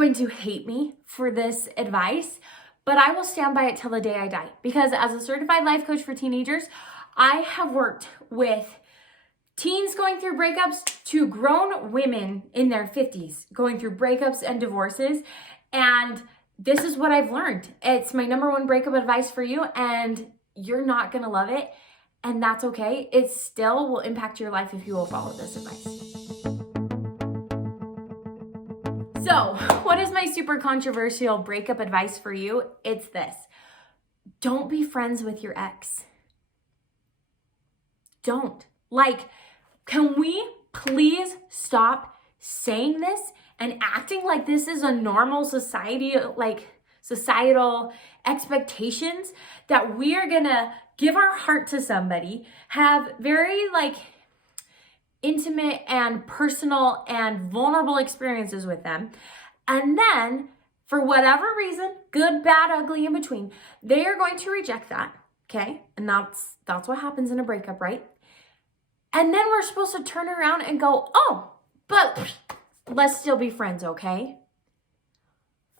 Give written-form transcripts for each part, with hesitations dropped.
going to hate me for this advice, but I will stand by it till the day I die. Because as a certified life coach for teenagers, I have worked with teens going through breakups to grown women in their 50s going through breakups and divorces. And this is what I've learned. It's my number one breakup advice for you, and you're not gonna love it, and that's okay. It still will impact your life if you will follow this advice. So, what is my super controversial breakup advice for you? It's this. Don't be friends with your ex. Don't. Can we please stop saying this and acting like this is a normal societal expectations that we are gonna give our heart to somebody, have very intimate and personal and vulnerable experiences with them, and then for whatever reason, good, bad, ugly, in between, they are going to reject that, okay? And that's what happens in a breakup, right? And then we're supposed to turn around and go, oh, but let's still be friends, okay?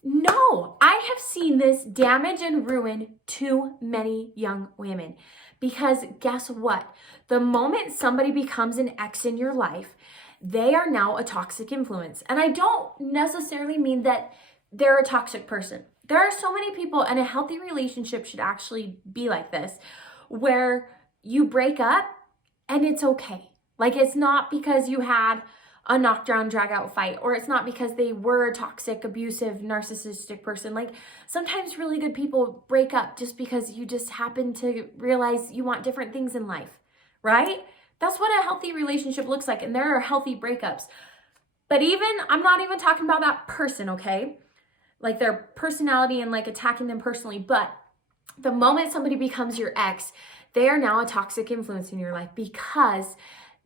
No, I have seen this damage and ruin too many young women. Because guess what? The moment somebody becomes an ex in your life, they are now a toxic influence. And I don't necessarily mean that they're a toxic person. There are so many people, and a healthy relationship should actually be like this, where you break up and it's okay. It's not because you had a knockdown, drag out fight, or it's not because they were a toxic, abusive, narcissistic person. Sometimes really good people break up just because you just happen to realize you want different things in life, right? That's what a healthy relationship looks like, and there are healthy breakups. But I'm not even talking about that person, okay? Their personality and attacking them personally, but the moment somebody becomes your ex, they are now a toxic influence in your life because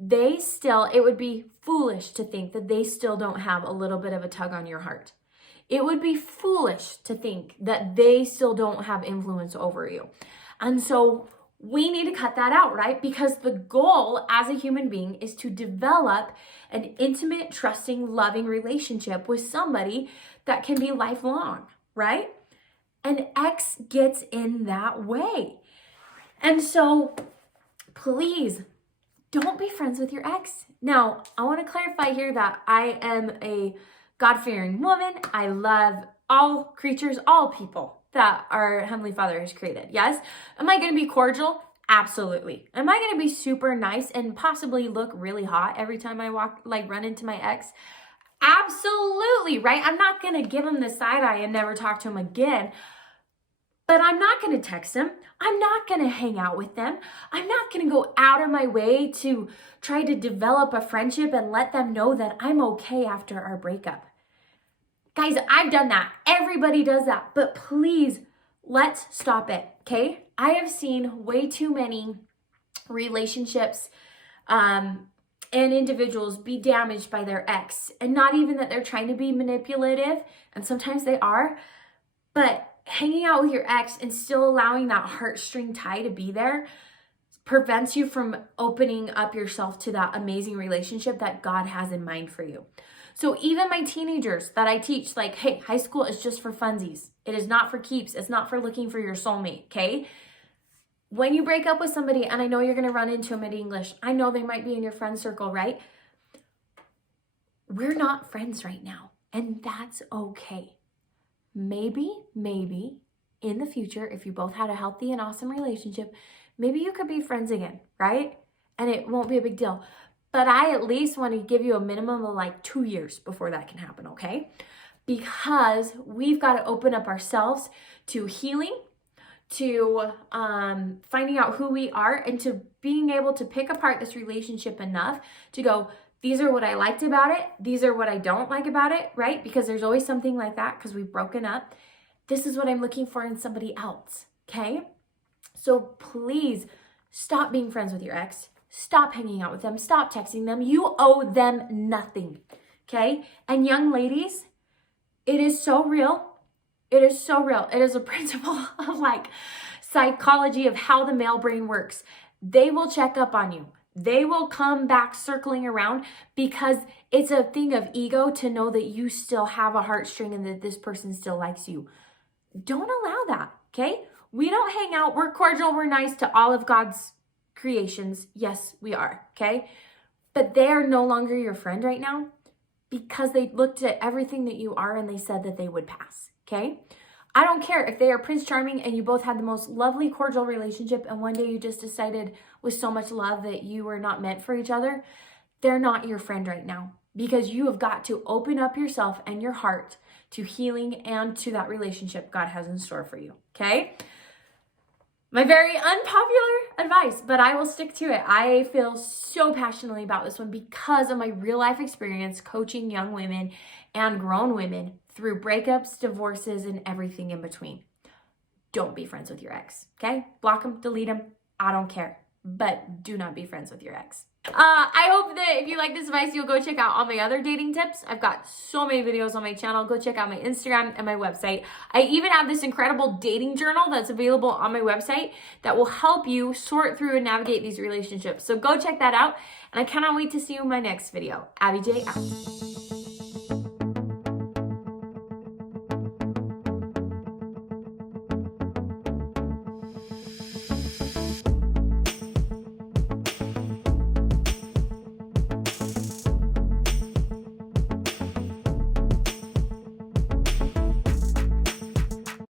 it would be foolish to think that they still don't have a little bit of a tug on your heart. It would be foolish to think that they still don't have influence over you. And so we need to cut that out, right? Because the goal as a human being is to develop an intimate, trusting, loving relationship with somebody that can be lifelong, right? An ex gets in that way. And so please, don't be friends with your ex. Now, I want to clarify here that I am a God-fearing woman. I love all creatures, all people that our Heavenly Father has created. Yes? Am I going to be cordial? Absolutely. Am I going to be super nice and possibly look really hot every time I run into my ex? Absolutely, right? I'm not going to give him the side eye and never talk to him again. But I'm not going to text them. I'm not going to hang out with them. I'm not going to go out of my way to try to develop a friendship and let them know that I'm okay after our breakup. Guys, I've done that. Everybody does that. But please, let's stop it, okay? I have seen way too many relationships and individuals be damaged by their ex. And not even that they're trying to be manipulative, and sometimes they are, but hanging out with your ex and still allowing that heartstring tie to be there prevents you from opening up yourself to that amazing relationship that God has in mind for you. So even my teenagers that I teach, hey, high school is just for funsies. It is not for keeps. It's not for looking for your soulmate, okay? When you break up with somebody, and I know you're going to run into them at English, I know they might be in your friend circle, right? We're not friends right now, and that's okay. Maybe in the future, if you both had a healthy and awesome relationship, maybe you could be friends again, right? And it won't be a big deal. But I at least want to give you a minimum of 2 years before that can happen, okay? Because we've got to open up ourselves to healing, to finding out who we are, and to being able to pick apart this relationship enough to go, these are what I liked about it. These are what I don't like about it, right? Because there's always something like that because we've broken up. This is what I'm looking for in somebody else, okay? So please stop being friends with your ex. Stop hanging out with them. Stop texting them. You owe them nothing, okay? And young ladies, it is so real. It is so real. It is a principle of psychology of how the male brain works. They will check up on you. They will come back circling around because it's a thing of ego to know that you still have a heartstring and that this person still likes you. Don't allow that, okay? We don't hang out. We're cordial. We're nice to all of God's creations. Yes, we are, okay? But they are no longer your friend right now because they looked at everything that you are and they said that they would pass, okay? I don't care if they are Prince Charming and you both had the most lovely, cordial relationship and one day you just decided with so much love that you were not meant for each other. They're not your friend right now because you have got to open up yourself and your heart to healing and to that relationship God has in store for you, okay? My very unpopular advice, but I will stick to it. I feel so passionately about this one because of my real life experience coaching young women and grown women through breakups, divorces, and everything in between. Don't be friends with your ex, okay? Block them, delete them, I don't care. But do not be friends with your ex. I hope that if you like this advice, you'll go check out all my other dating tips. I've got so many videos on my channel. Go check out my Instagram and my website. I even have this incredible dating journal that's available on my website that will help you sort through and navigate these relationships. So go check that out. And I cannot wait to see you in my next video. Abbi J out.